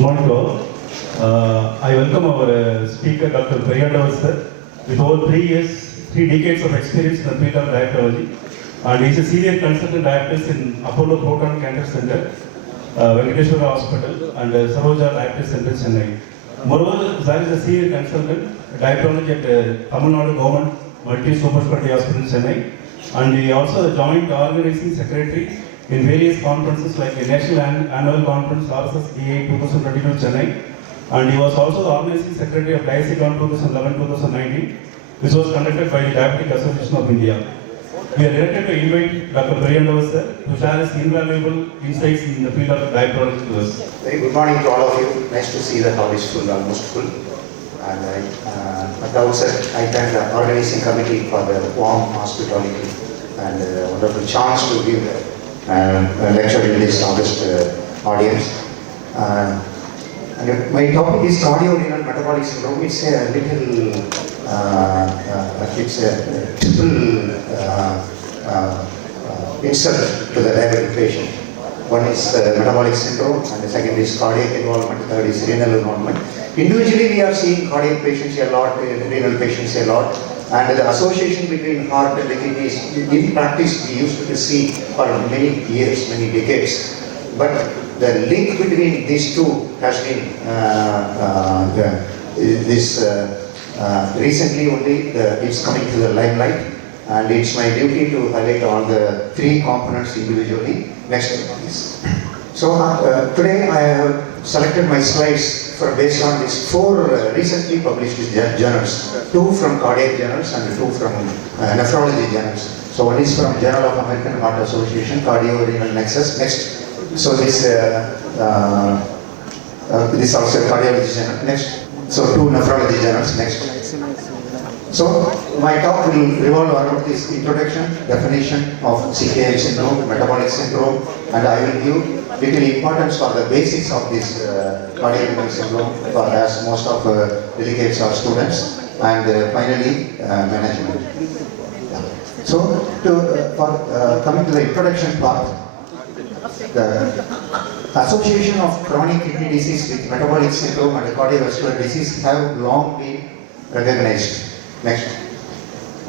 Good morning to all. I welcome our speaker, Dr. Periyandavar sir, with over 3 decades of experience in the field of diabetology, and he is a senior consultant diabetes in Apollo Proton Cancer Center, Velunagar Hospital, and Saroja Diabetes Center, Chennai. Moreover, Zar is a senior consultant diabetology at Tamil Nadu Government Multi-Super Specialty Hospital, Chennai, and he also the joint organizing secretary in various conferences like the National Annual Conference RSSDA 2022 Chennai, and he was also the organizing secretary of DIAB 2011-2019, which was conducted by the Diabetic Association of India. We are delighted to invite Dr. Periyandavar sir to share his invaluable insights in the field of diabetology to us. Very good morning to all of you. Nice to see the hall is full, almost full. And at the outset, I thank the organizing committee for the warm hospitality and a wonderful chance to give a lecture in this August audience. And my topic is cardiorenal metabolic syndrome. It's a little, it's a triple insult to the diabetic patient. One is metabolic syndrome, and the second is cardiac involvement, third is renal involvement. Individually, we are seeing cardiac patients a lot, renal patients a lot, and the association between heart and the kidneys, in practice, we used to see for many years, many decades. But the link between these two has been recently only it's coming to the limelight, and it's my duty to highlight all the three components individually. Next one, please. So today I have selected my slides based on these 4 recently published journals, 2 from cardiac journals and 2 from nephrology journals. So one is from Journal of American Heart Association, Cardiorenal Nexus. Next. So this also cardiology journal. Next. So 2 nephrology journals. Next. So my talk will revolve around this introduction, definition of CKI syndrome, metabolic syndrome, and I will give little importance for the basics of this cardiorenal syndrome, for as most of delegates are students, and finally management. Yeah. So coming to the introduction part, the association of chronic kidney disease with metabolic syndrome and cardiovascular disease have long been recognized. Next.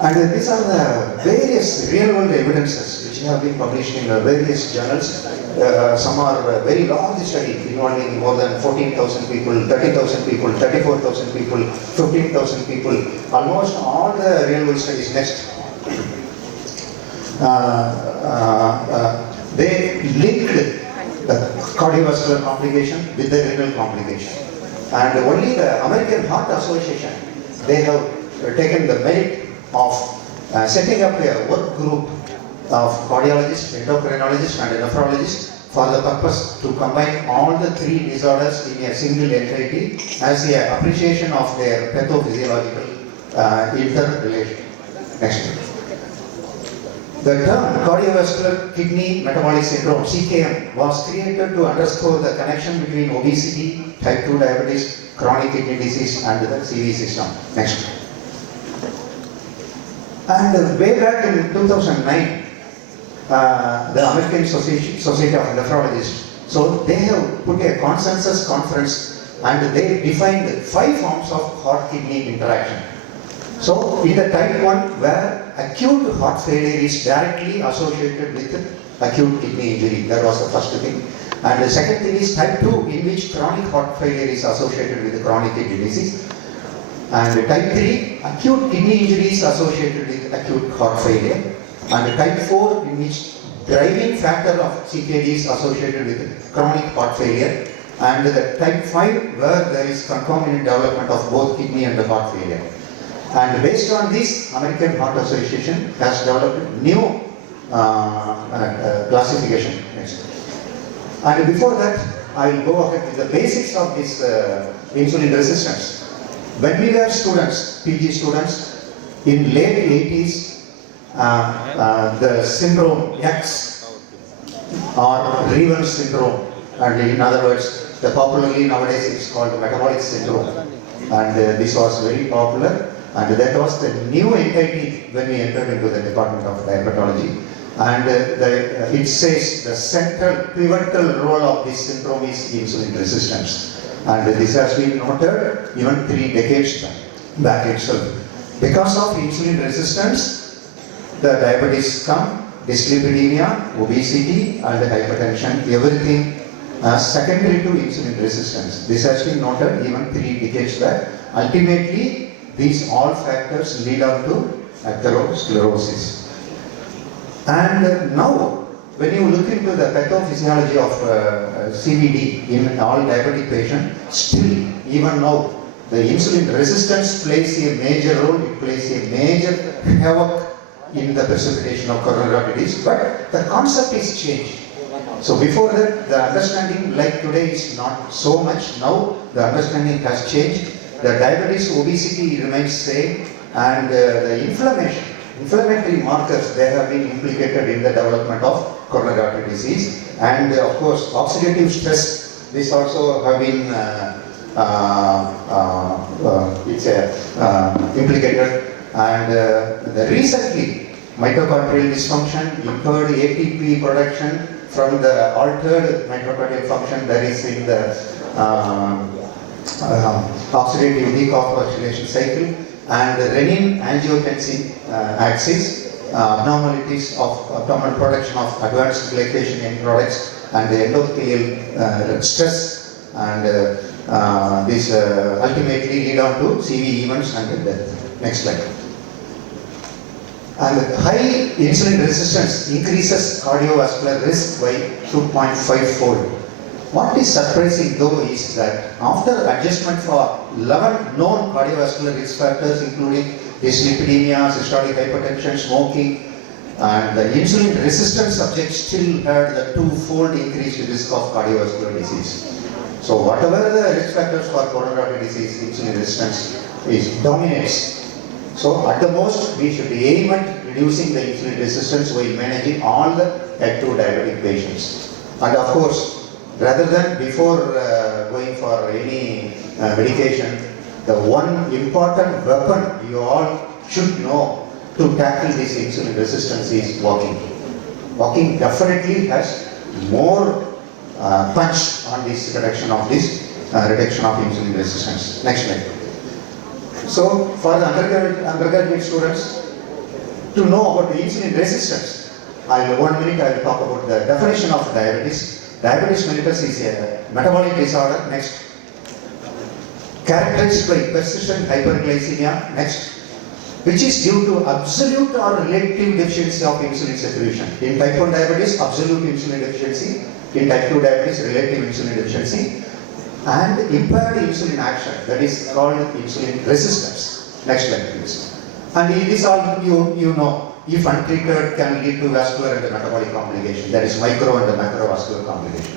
And these are the various real-world evidences which have been published in various journals. Some are very large studies involving more than 14,000 people, 30,000 people, 34,000 people, 15,000 people, almost all the real-world studies. Next. They linked the cardiovascular complication with the renal complication. And only the American Heart Association, they have taken the merit of setting up a work group of cardiologists, endocrinologists and nephrologists for the purpose to combine all the 3 disorders in a single entity as an appreciation of their pathophysiological interrelation. Next. The term cardiovascular kidney metabolic syndrome, CKM, was created to underscore the connection between obesity, type 2 diabetes, chronic kidney disease and the CV system. Next. And way back in 2009, the American Society of Nephrologists, so they have put a consensus conference and they defined 5 forms of heart-kidney interaction. So in the type 1, where acute heart failure is directly associated with acute kidney injury, that was the first thing. And the second thing is type 2, in which chronic heart failure is associated with chronic kidney disease. And type 3, acute kidney injury is associated with acute heart failure. And type 4, in which driving factor of CKD is associated with chronic heart failure. And the type 5, where there is concomitant development of both kidney and heart failure. And based on this, American Heart Association has developed new classification. Next. And before that, I will go ahead with the basics of this insulin resistance. When we were students, PG students, in late 80s, the syndrome X or Revens syndrome, and in other words, the popularly nowadays it's called metabolic syndrome, and this was very popular, and that was the new entity when we entered into the Department of Diabetology. And it says the central pivotal role of this syndrome is insulin resistance. And this has been noted even 3 decades back itself. Because of insulin resistance, the diabetes come, dyslipidemia, obesity and hypertension, everything secondary to insulin resistance. This has been noted even 3 decades back. Ultimately, these all factors lead up to atherosclerosis. And now, when you look into the pathophysiology of CVD in all diabetic patients, still, even now, the insulin resistance plays a major role, it plays a major havoc in the precipitation of coronary artery disease, but the concept is changed. So before that, the understanding like today is not so much. Now, the understanding has changed. The diabetes, obesity remains same, and the inflammatory markers, they have been implicated in the development of coronary artery disease. And of course, oxidative stress, this also have been implicated. And recently, mitochondrial dysfunction, impaired ATP production from the altered mitochondrial function that is in the oxidative decarboxylation cycle, and the renin-angiotensin axis, abnormalities of abnormal production of advanced glycation end products, and the endothelial stress, and this ultimately lead on to CV events and death. Next slide. And high insulin resistance increases cardiovascular risk by 2.5-fold. What is surprising though is that after adjustment for 11 known cardiovascular risk factors including dyslipidemia, systolic hypertension, smoking, and the insulin resistant subjects still had the 2-fold increased risk of cardiovascular disease. So whatever the risk factors for coronary artery disease, insulin resistance dominates. So at the most, we should aim at reducing the insulin resistance while managing all the type 2 diabetic patients. And of course, rather than before going for any medication, the one important weapon you all should know to tackle this insulin resistance is walking. Walking definitely has more punch on this reduction of insulin resistance. Next slide. So for the undergraduate students to know about the insulin resistance, 1 minute I will talk about the definition of diabetes. Diabetes mellitus is a metabolic disorder. Next. Characterized by persistent hyperglycemia. Next. Which is due to absolute or relative deficiency of insulin secretion. In type 1 diabetes, absolute insulin deficiency. In type 2 diabetes, relative insulin deficiency. And impaired insulin action, that is called insulin resistance. Next slide please. And this all you know. If untreated, can lead to vascular and metabolic complication, that is micro and macrovascular complication.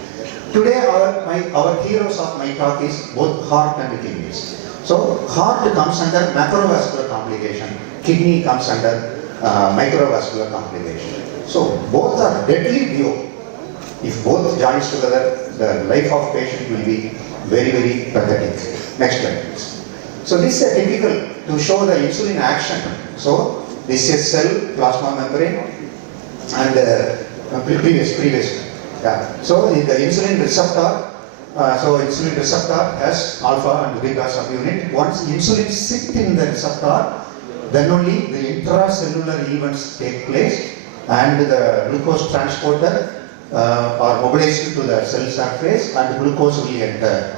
Today, our heroes of my talk is both heart and kidneys. So, heart comes under macrovascular complication, kidney comes under microvascular complication. So, both are deadly duo. If both joins together, the life of patient will be very, very pathetic. Next slide, please. So, this is a typical to show the insulin action. So, this is cell, plasma membrane, and previous. Yeah. So the insulin receptor, insulin receptor has alpha and beta subunit. Once insulin sits in the receptor, then only the intracellular events take place, and the glucose transporter are mobilized to the cell surface, and glucose will enter.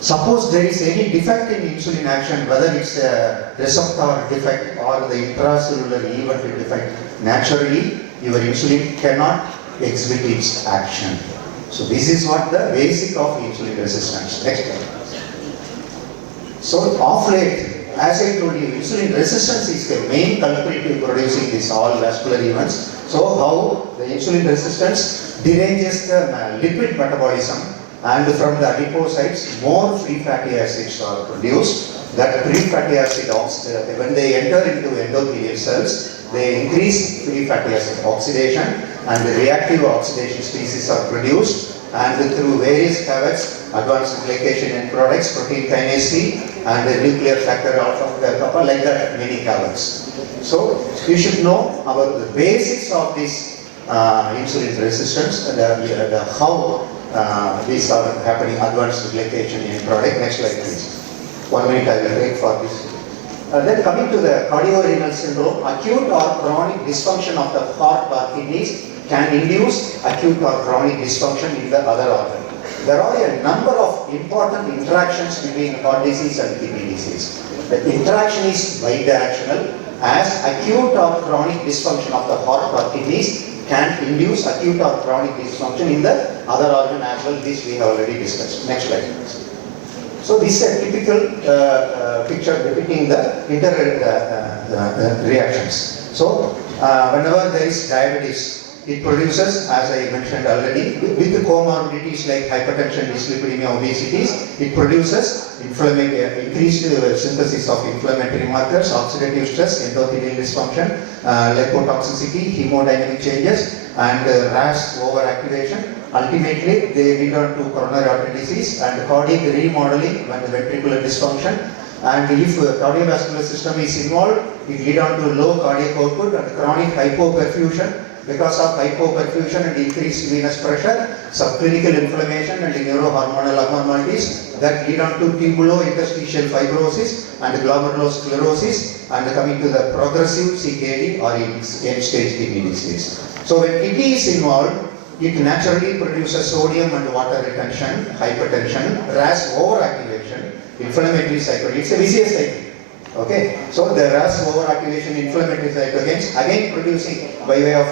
Suppose there is any defect in insulin action, whether it's a receptor defect or the intracellular event defect, naturally your insulin cannot exhibit its action. So this is what the basic of insulin resistance. Next one. So of late, as I told you, insulin resistance is the main culprit in producing these all vascular events. So how the insulin resistance deranges the lipid metabolism, and from the adipocytes, more free fatty acids are produced. That free fatty acid, when they enter into endothelial cells, they increase free fatty acid oxidation, and the reactive oxidation species are produced, and through various havocs, advanced glycation end products, protein kinase C, and the nuclear factor alpha kappa, like that, many havocs. So you should know about the basics of this insulin resistance and how these are happening, advanced glycation in product. Next slide please. 1 minute I will take for this. Then coming to the cardiorenal syndrome, acute or chronic dysfunction of the heart or kidneys can induce acute or chronic dysfunction in the other organ. There are a number of important interactions between heart disease and kidney disease. The interaction is bidirectional, as acute or chronic dysfunction of the heart or kidneys can induce acute or chronic dysfunction in the other organ as well. This we have already discussed. Next slide please. So this is a typical picture depicting the reactions. So whenever there is diabetes, it produces, as I mentioned already, with the comorbidities like hypertension, dyslipidemia, obesity, it produces increased synthesis of inflammatory markers, oxidative stress, endothelial dysfunction, lipotoxicity, hemodynamic changes, and RAS overactivation. Ultimately, they lead on to coronary artery disease and cardiac remodeling when the ventricular dysfunction. And if cardiovascular system is involved, it lead on to low cardiac output and chronic hypoperfusion. Because of hypoperfusion and increased venous pressure, subclinical inflammation and neurohormonal abnormalities that lead on to tubulointerstitial fibrosis and glomerulosclerosis, and coming to the progressive CKD or end-stage kidney disease. So when kidney is involved, it naturally produces sodium and water retention, hypertension, RAS overactivation, inflammatory cytokines. It's a vicious cycle. Okay, so the RAS overactivation, inflammatory cytokines, again producing by way of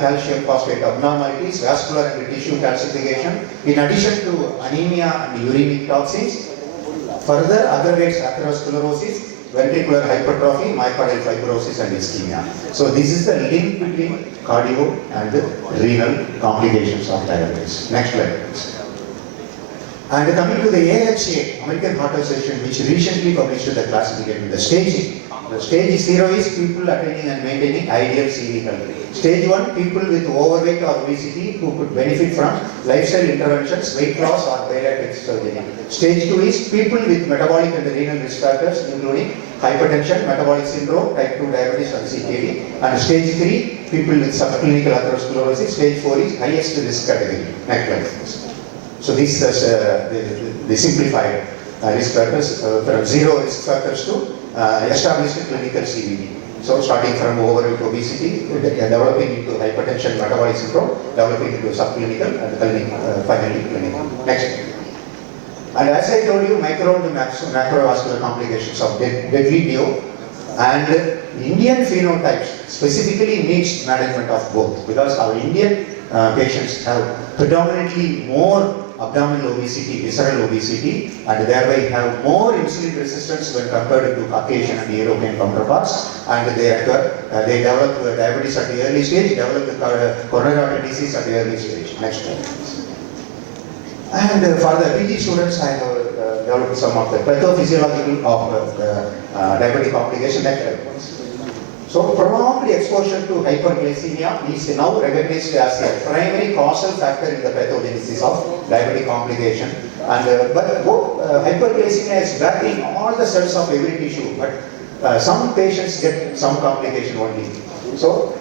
calcium phosphate abnormalities, vascular and tissue calcification, in addition to anemia and uremic toxins, further aggravates atherosclerosis, ventricular hypertrophy, myocardial fibrosis and ischemia. So this is the link between cardio and renal complications of diabetes. Next slide please. And coming to the AHA, American Heart Association, which recently published the classification, the staging. The stage 0 is people attaining and maintaining ideal CV health. Stage 1, people with overweight or obesity who could benefit from lifestyle interventions, weight loss or bariatric surgery. Stage 2 is people with metabolic and renal risk factors, including hypertension, metabolic syndrome, type 2 diabetes and CKD. And stage 3, people with subclinical atherosclerosis. Stage 4 is highest risk category. Next slide please. So this is the simplified risk factors from 0 risk factors to established clinical CVD. So starting from overweight, obesity, developing into hypertension, metabolic syndrome, developing into subclinical and finally clinical. Next. And as I told you, micro and macrovascular complications of deadly DO and Indian phenotypes specifically needs management of both, because our Indian patients have predominantly more abdominal obesity, visceral obesity, and thereby have more insulin resistance when compared to Caucasian and European counterparts, and they develop diabetes at the early stage, develop the coronary artery disease at the early stage. Next slide please. And for the PG students, I have developed some of the pathophysiological of diabetic complication. Next slide please. So prolonged exposure to hyperglycemia is now recognized as a primary causal factor in the pathogenesis of diabetic complication. And but hyperglycemia is back in all the cells of every tissue, but some patients get some complication only. So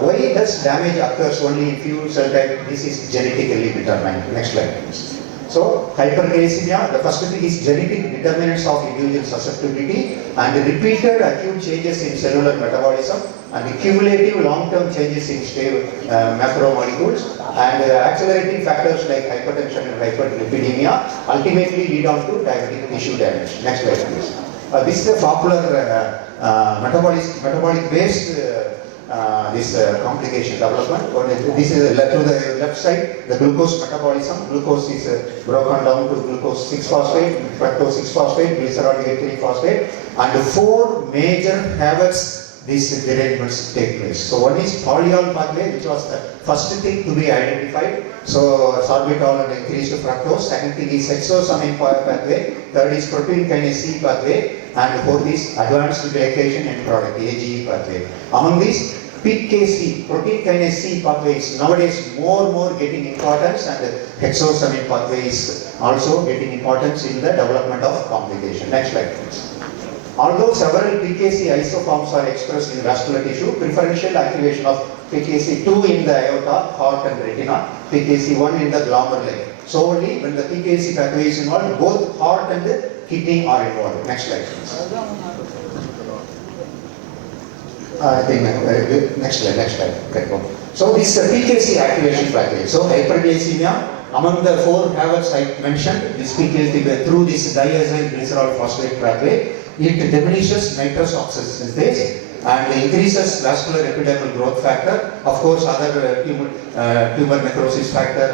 why does damage occurs only in few cell types? This is genetically determined. Next slide please. So hyperglycemia, the first thing is genetic determinants of individual susceptibility and repeated acute changes in cellular metabolism and cumulative long-term changes in stable macromolecules and accelerating factors like hypertension and hyperlipidemia ultimately lead on to diabetic tissue damage. Next slide please. This is a popular metabolic based this complication development. This is to the left side, the glucose metabolism. Glucose is broken down to glucose 6-phosphate, fructose 6-phosphate, glycerol 3-phosphate, and 4 major habits these derangements take place. So one is polyol pathway, which was the first thing to be identified. So sorbitol and increased fructose. Second thing is hexosamine pathway. Third is protein kinase C pathway. And fourth is advanced glycation end product, AGE pathway. Among these, PKC, protein kinase C pathway is nowadays more getting importance, and hexosamine pathway is also getting importance in the development of complication. Next slide please. Although several PKC isoforms are expressed in vascular tissue, preferential activation of PKC 2 in the aorta, heart and retina, PKC 1 in the glomeruli. So only when the PKC pathway is involved, both heart and the kidney are involved. Next slide, please. I think next slide. Okay, go. So this is a PKC activation pathway. So hyperglycemia, among the 4 habits I mentioned, this PKC through this diazyl glycerol phosphate pathway, it diminishes nitrous oxide synthase and increases vascular epidermal growth factor. Of course, other tumor necrosis factor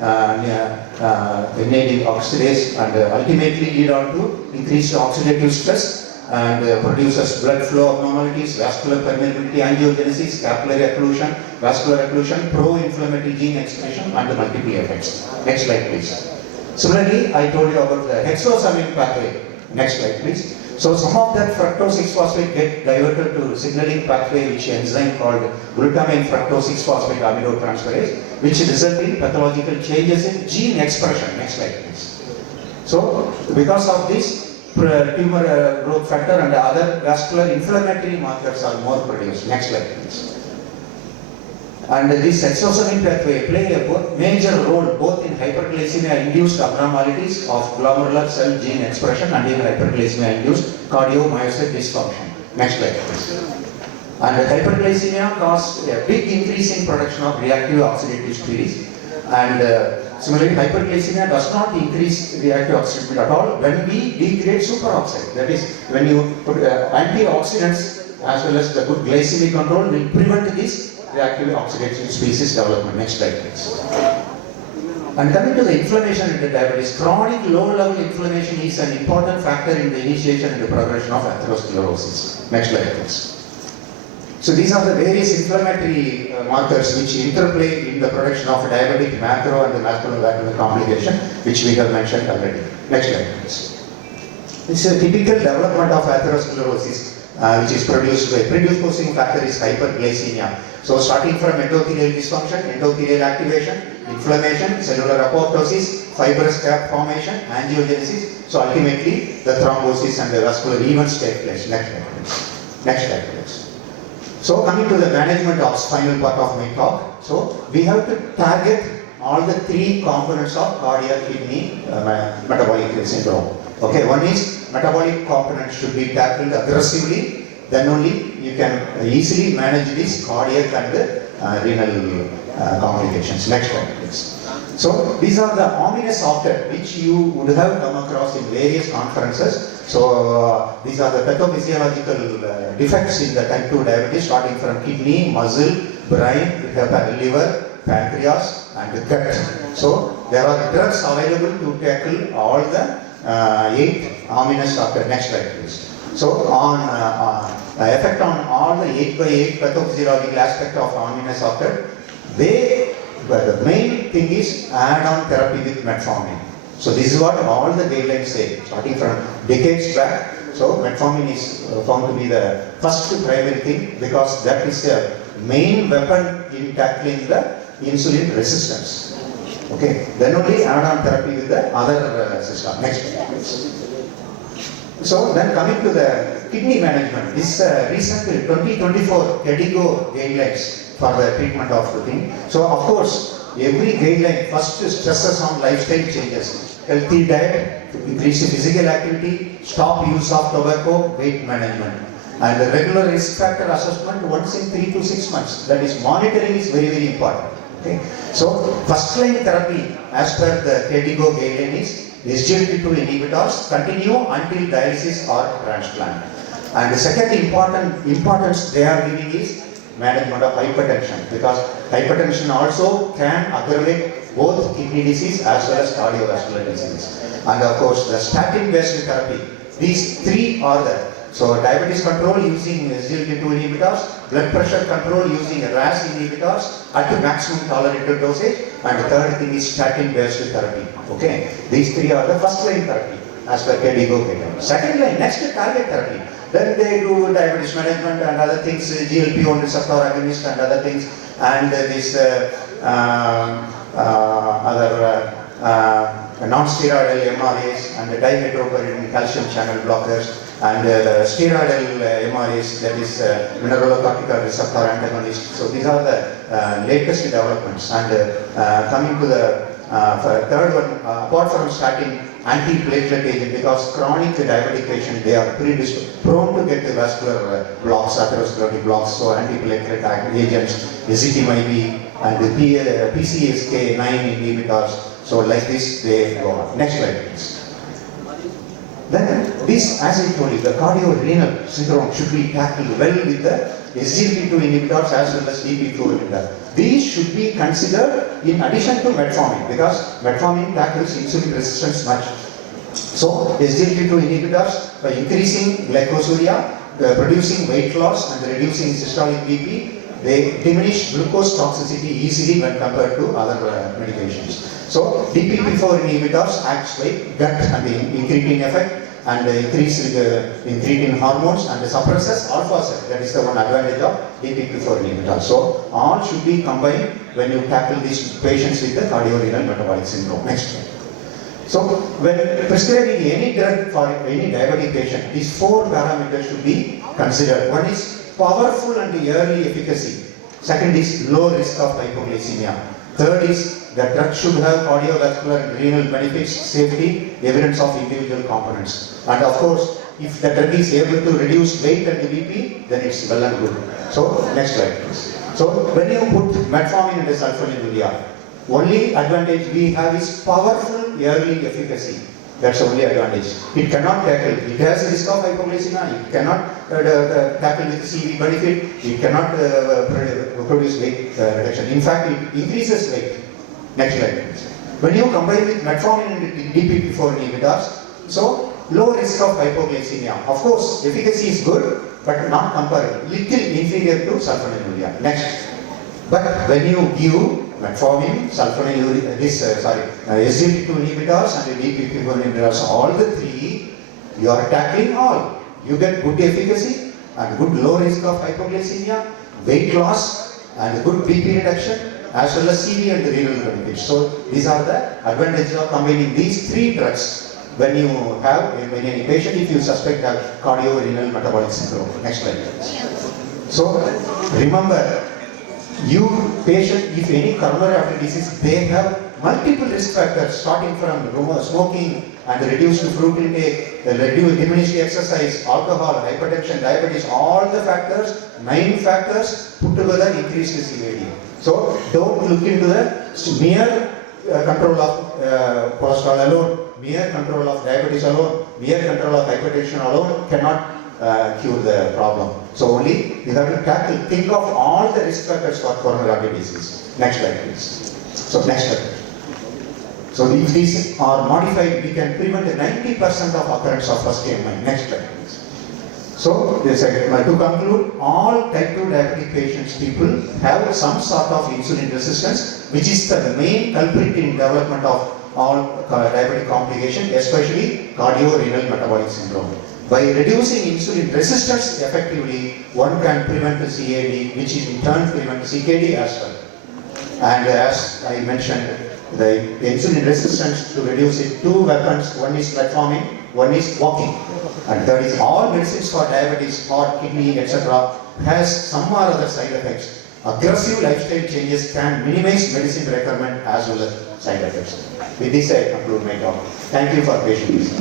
and native oxidase, and ultimately lead on to increased oxidative stress and produces blood flow abnormalities, vascular permeability, angiogenesis, capillary occlusion, vascular occlusion, pro-inflammatory gene expression, and multiple effects. Next slide, please. Similarly, I told you about the hexosamine pathway. Next slide, please. So some of that fructose 6-phosphate get diverted to signaling pathway, which enzyme called glutamine fructose 6-phosphate aminotransferase, which result in pathological changes in gene expression. Next slide, please. So because of this, tumor growth factor and other vascular inflammatory markers are more produced. Next slide, please. And this hexosamine pathway play a major role both in hyperglycemia-induced abnormalities of glomerular cell gene expression and in hyperglycemia-induced cardiomyocyte dysfunction. Next slide, please. And hyperglycemia causes a big increase in production of reactive oxidative species. And similarly, hyperglycemia does not increase reactive oxidation at all when we degrade superoxide. That is, when you put antioxidants as well as the good glycemic control will prevent this reactive oxidative species development. Next slide, please. And coming to the inflammation in the diabetes, chronic low-level inflammation is an important factor in the initiation and the progression of atherosclerosis. Next slide, please. So these are the various inflammatory markers which interplay in the production of diabetic macro and the macrovascular complication, which we have mentioned already. Next slide, please. This is a typical development of atherosclerosis, which is produced by predisposing factor is hyperglycemia. So starting from endothelial dysfunction, endothelial activation, inflammation, cellular apoptosis, fibrous cap formation, angiogenesis. So ultimately, the thrombosis and the vascular events take place. Next slide, please. Next slide, please. So coming to the management of final part of my talk. So we have to target all the 3 components of cardiac kidney metabolic syndrome. Okay, one is metabolic component should be tackled aggressively, then only you can easily manage this cardiac and renal complications. Next slide, please. So these are the ominous octet which you would have come across in various conferences. So these are the pathophysiological defects in the type 2 diabetes, starting from kidney, muscle, brain, liver, pancreas, and gut. So there are drugs available to tackle all the 8 ominous octet. Next slide, please. So on effect on all the 8x8 pathophysiological aspect of ominous octet, the main thing is add-on therapy with metformin. So this is what all the guidelines say, starting from decades back. So metformin is found to be the first primary thing because that is the main weapon in tackling the insulin resistance. Okay, then only add-on therapy with the other system. Next, please. So then coming to the kidney management, this recent 2024 KDIGO guidelines for the treatment of the thing. So of course, every guideline first stresses on lifestyle changes. Healthy diet, increase physical activity, stop use of tobacco, weight management. And the regular risk factor assessment once in 3 to 6 months. That is, monitoring is very, very important. Okay. So first line therapy as per the KDIGO guideline is SGLT2 inhibitors continue until dialysis or transplant. And the second importance they are giving is management of hypertension, because hypertension also can aggravate both kidney disease as well as cardiovascular disease. And of course, the statin-based therapy. These 3 are there. So diabetes control using SGLT2 inhibitors, blood pressure control using RAS inhibitors at the maximum tolerated dosage, and the third thing is statin-based therapy. Okay, these 3 are the first line therapy as per KDIGO guidelines. Second line, next target therapy. Then they do diabetes management and other things, GLP-1 receptor agonist and other things, and this other non-steroidal MRAs and the dihydropyridine calcium channel blockers. and the steroidal MRAs, that is mineralocorticoid receptor antagonist. So these are the latest developments. And coming to the third one, apart from statin, antiplatelet agent, because chronic diabetic patient, they are prone to get the vascular blocks, atherosclerotic blocks. So antiplatelet agents, ezetimibe and the PCSK9 inhibitors. So like this, they go on. Next slide, please. Then this, as I told you, the cardiorenal syndrome should be tackled well with the SGLT2 inhibitors as well as DPP4 inhibitor. These should be considered in addition to metformin, because metformin tackles insulin resistance much. So SGLT2 inhibitors, by increasing glycosuria, producing weight loss and reducing systolic BP, they diminish glucose toxicity easily when compared to other medications. So DPP4 inhibitors acts like gut and the incretin effect and increase incretin hormones and suppresses alpha cell. That is the one advantage of DPP4 inhibitors. So all should be combined when you tackle these patients with the cardiorenal metabolic syndrome. Next one. So when prescribing any drug for any diabetic patient, these four parameters should be considered. One is powerful and early efficacy. Second is low risk of hypoglycemia. Third is the drug should have cardiovascular and renal benefits, safety, evidence of individual components. And of course, if the drug is able to reduce weight and the BP, then it's well and good. So next slide please. So when you put metformin and sulfonylurea, only advantage we have is powerful early efficacy. That's the only advantage. It cannot tackle, it has a risk of hypoglycemia, it cannot tackle with CV benefit, it cannot produce weight reduction. In fact, it increases weight. Next slide please. When you combine with metformin and DPP4 inhibitors, so low risk of hypoglycemia. Of course, efficacy is good, but not comparable, little inferior to sulfonylurea. Next. But when you give metformin, sulfonylurea, SGLT2 inhibitors and DPP4 inhibitors, all the three, you are tackling all. You get good efficacy and good low risk of hypoglycemia, weight loss and good BP reduction, as well as CV and the renal benefits. So these are the advantages of combining these three drugs when you have, when any patient, if you suspect have cardiorenal metabolic syndrome. Next slide please. So remember, you patient, if any coronary artery disease, they have multiple risk factors starting from smoking and reduced fruit intake, diminished exercise, alcohol, hypertension, diabetes, all the factors, 9 factors put together increase the CVD. So don't look into the mere control of cholesterol alone, mere control of diabetes alone, mere control of hypertension alone cannot cure the problem. So only you have to tackle, think of all the risk factors for coronary artery disease. Next slide please. So next slide. So if these are modified, we can prevent 90% of occurrence of first AMI. Next slide please. So to conclude, all type 2 diabetic patients, people have some sort of insulin resistance, which is the main culprit in development of all diabetic complications, especially cardiorenal metabolic syndrome. By reducing insulin resistance effectively, one can prevent the CAD, which in turn prevent CKD as well. And as I mentioned, the insulin resistance, to reduce it, 2 weapons, one is metformin, one is walking. And third is all medicines for diabetes, heart, kidney, etc. has some or other side effects. Aggressive lifestyle changes can minimize medicine requirement as well as side effects. With this I conclude my talk. Thank you for patience.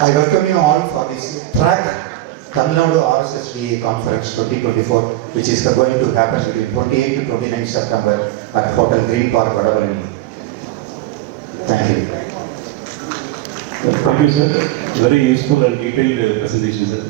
I welcome you all for this track Tamil Nadu RSSDA Conference 2024, which is going to happen between 28 to 29 September at Hotel Green Park, Vadavalani. Thank you. Thank you, sir. Very useful and detailed presentation, sir.